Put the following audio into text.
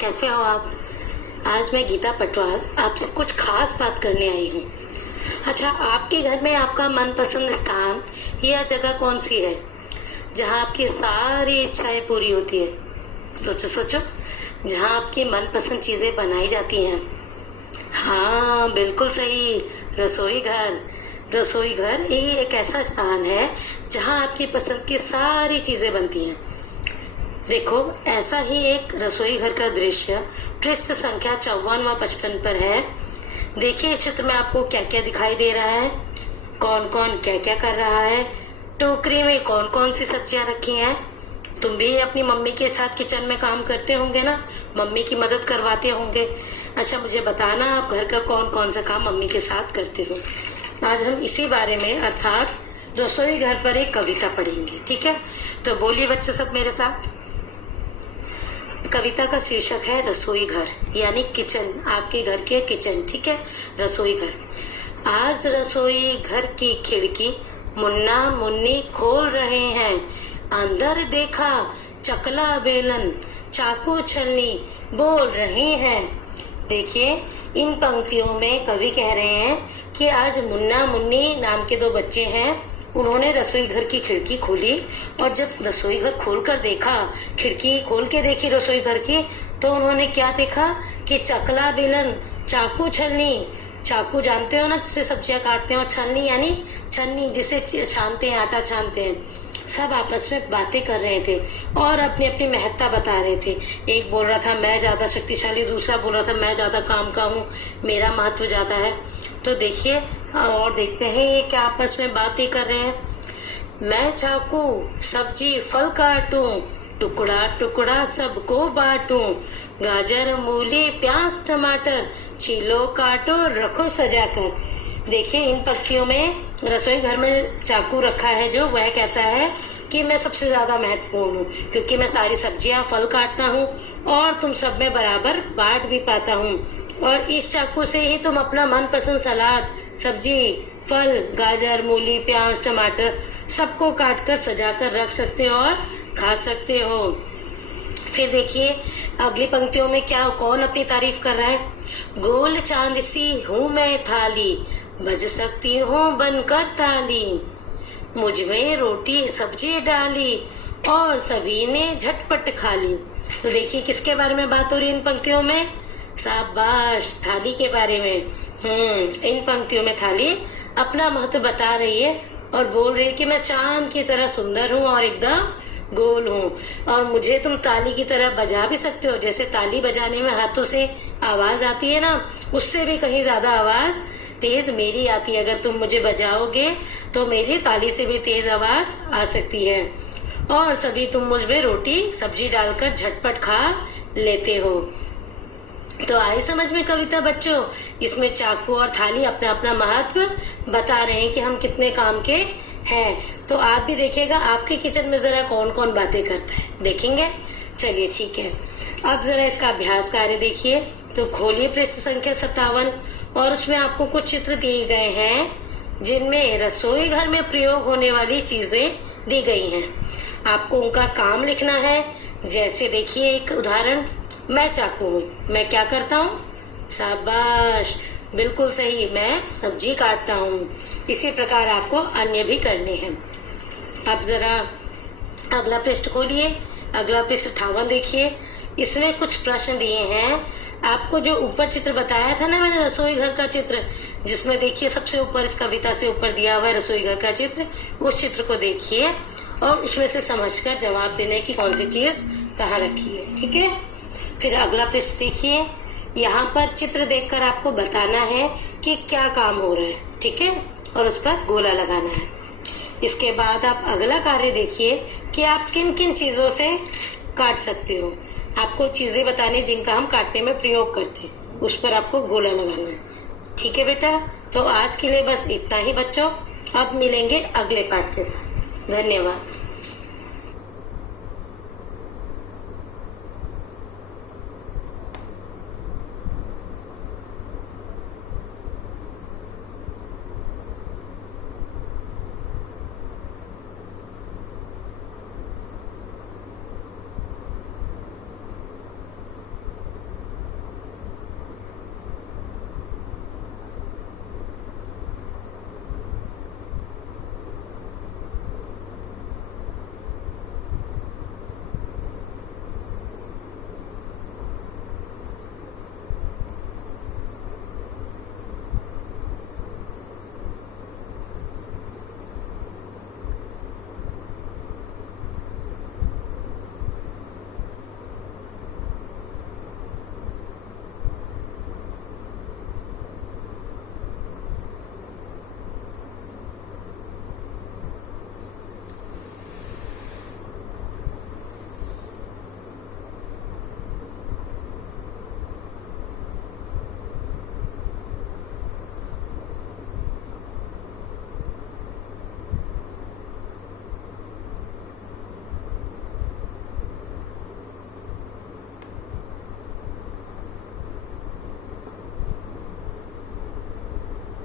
कैसे हो आप? आज मैं गीता पटवाल आपसे कुछ खास बात करने आई हूँ। अच्छा, आपके घर में आपका मनपसंद स्थान या जगह कौन सी है जहाँ आपकी सारी इच्छाएं पूरी होती है? सोचो सोचो, जहाँ आपकी मनपसंद चीजें बनाई जाती हैं। हाँ, बिल्कुल सही, रसोई घर। रसोई घर ये एक ऐसा स्थान है जहाँ आपकी पसंद की सारी चीजें बनती हैं। देखो, ऐसा ही एक रसोई घर का दृश्य पृष्ठ संख्या 54 व 55 पर है। देखिए इस चित्र में आपको क्या क्या दिखाई दे रहा है, कौन कौन क्या क्या कर रहा है, टोकरी में कौन कौन सी सब्जियां रखी हैं। तुम भी अपनी मम्मी के साथ किचन में काम करते होंगे ना, मम्मी की मदद करवाते होंगे। अच्छा, मुझे बताना आप घर का कौन कौन सा काम मम्मी के साथ करते हो। आज हम इसी बारे में अर्थात रसोई घर पर एक कविता पढ़ेंगे, ठीक है? तो बोलिए बच्चों सब मेरे साथ। कविता का शीर्षक है रसोई घर, यानी किचन, आपके घर के किचन, ठीक है? रसोई घर। आज रसोई घर की खिड़की मुन्ना मुन्नी खोल रहे हैं। अंदर देखा चकला बेलन चाकू छलनी बोल रहे हैं। देखिए, इन पंक्तियों में कवि कह रहे हैं कि आज मुन्ना मुन्नी नाम के दो बच्चे हैं, उन्होंने रसोई घर की खिड़की खोली और जब रसोई घर खोलकर देखा, खिड़की खोल के देखी रसोई घर की, तो उन्होंने क्या देखा कि चकला बेलन चाकू छलनी, चाकू जानते हो ना जिससे सब्जियां काटते हैं, और छलनी यानी छन्नी जिसे छानते हैं, आटा छानते हैं, सब आपस में बातें कर रहे थे और अपनी अपनी महत्ता बता रहे थे। एक बोल रहा था मैं ज्यादा शक्तिशाली, दूसरा बोल रहा था मैं ज्यादा काम का हूँ, मेरा महत्व ज्यादा है। तो देखिए और देखते हैं ये क्या आपस में बातें कर रहे हैं। मैं चाकू सब्जी फल काटूं, टुकड़ा टुकड़ा सबको बांटूं, गाजर मूली प्याज टमाटर छीलो काटो रखो सजाकर। देखिए इन पंक्तियों में रसोई घर में चाकू रखा है जो वह कहता है कि मैं सबसे ज्यादा महत्वपूर्ण हूँ क्योंकि मैं सारी सब्जियां फल काटता हूँ और तुम सब में बराबर बांट भी पाता हूँ, और इस चाकू से ही तुम अपना मनपसंद सलाद सब्जी फल गाजर मूली प्याज टमाटर सबको काट कर सजा कर रख सकते हो और खा सकते हो। फिर देखिए अगली पंक्तियों में क्या, कौन अपनी तारीफ कर रहा है। गोल चांद सी हूँ मैं थाली, बज सकती हूँ बनकर ताली, मुझ में रोटी सब्जी डाली और सभी ने झटपट खा ली। तो देखिए किसके बारे में बात हो रही है इन पंक्तियों में, शाबाश, थाली के बारे में। इन पंक्तियों में थाली अपना महत्व बता रही है और बोल रही है कि मैं चांद की तरह सुंदर हूँ और एकदम गोल हूँ, और मुझे तुम ताली की तरह बजा भी सकते हो। जैसे ताली बजाने में हाथों से आवाज आती है ना, उससे भी कहीं ज्यादा आवाज तेज मेरी आती है। अगर तुम मुझे बजाओगे तो मेरी ताली से भी तेज आवाज आ सकती है, और सभी तुम मुझ में रोटी सब्जी डालकर झटपट खा लेते हो। तो आई समझ में कविता बच्चों? इसमें चाकू और थाली अपना अपना महत्व बता रहे हैं कि हम कितने काम के हैं। तो आप भी देखिएगा आपके किचन में जरा कौन कौन बातें करता है, देखेंगे? चलिए ठीक है, अब जरा इसका अभ्यास कार्य देखिए। तो खोलिए पृष्ठ संख्या 57 और उसमें आपको कुछ चित्र दिए गए हैं जिनमें रसोई घर में प्रयोग होने वाली चीजें दी गई हैं। आपको उनका काम लिखना है। जैसे देखिए एक उदाहरण, मैं चाकू हूँ, मैं क्या करता हूँ? शाबाश, बिल्कुल सही, मैं सब्जी काटता हूँ। इसी प्रकार आपको अन्य भी करने हैं। अब जरा अगला पृष्ठ खोलिए, अगला पृष्ठ 58 देखिए। इसमें कुछ प्रश्न दिए हैं। आपको जो ऊपर चित्र बताया था ना मैंने, रसोई घर का चित्र, जिसमें देखिए सबसे ऊपर इस कविता से ऊपर दिया हुआ है रसोई घर का चित्र, उस चित्र को देखिए और उसमें से समझकर जवाब देने की कौन सी चीज कहाँ रखी है, ठीक है? फिर अगला पृष्ठ देखिए, यहाँ पर चित्र देखकर आपको बताना है कि क्या काम हो रहा है, ठीक है? और उस पर गोला लगाना है। इसके बाद आप अगला कार्य देखिए कि आप किन किन चीजों से काट सकते हो। आपको चीजें बताने जिनका हम काटने में प्रयोग करते हैं, उस पर आपको गोला लगाना है, ठीक है बेटा? तो आज के लिए बस इतना ही बच्चों, अब मिलेंगे अगले पाठ के साथ। धन्यवाद।